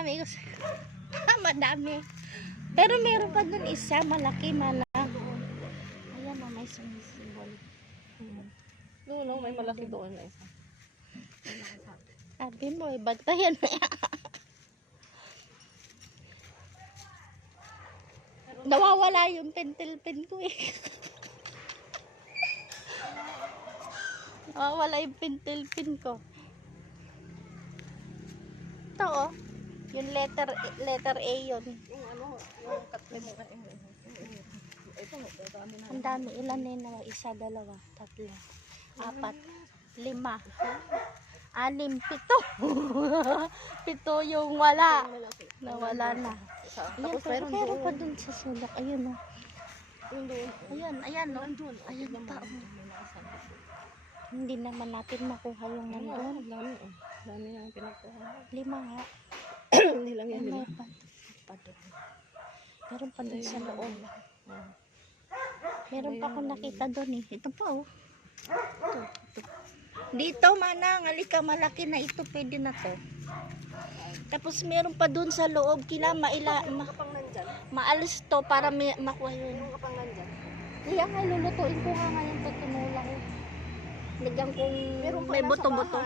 Sa... Madami. Pero meron pa dun isa, malaki, malang. Ayan o, may sumisimbol. No, no, may malaki doon na isa. Sabi mo, eh, bantayan mo yan. Nawawala yung pentel pen ko eh. Nawawala yung pentel pen ko. Ito oh. Yung letter letter A yun. Yung ano, yung katlo mo. Ito, dami na. Ang dami. Ilan na yun nawa? Isa, dalawa, tatlo, apat, lima, anim, pito. pito yung wala. Nawala na. Ayan, pero meron pa dun sa sulok. Ayun oh. Yung doon. Ayan, ayan oh. Nandun. Ayan pa, oh. Nakasabi. Hindi naman natin makuha yung Ano, nandun. dami, oh. Dami na ang pinakuha. Lima nga. Hindi lang yan, meron pa. pa dun. Meron pa dun sa loob. Oh. Meron pa akong nakita doon eh. Ito pa oh. Ito, ito. Dito manang, alika malaki na ito, pwede na to. Tapos meron pa doon sa loob, kila maila, ma, maalis to para may, makuha yun. Kaya nga lulutuin ko nga ngayon to tinula ko. Lagyan kong may buto-buto.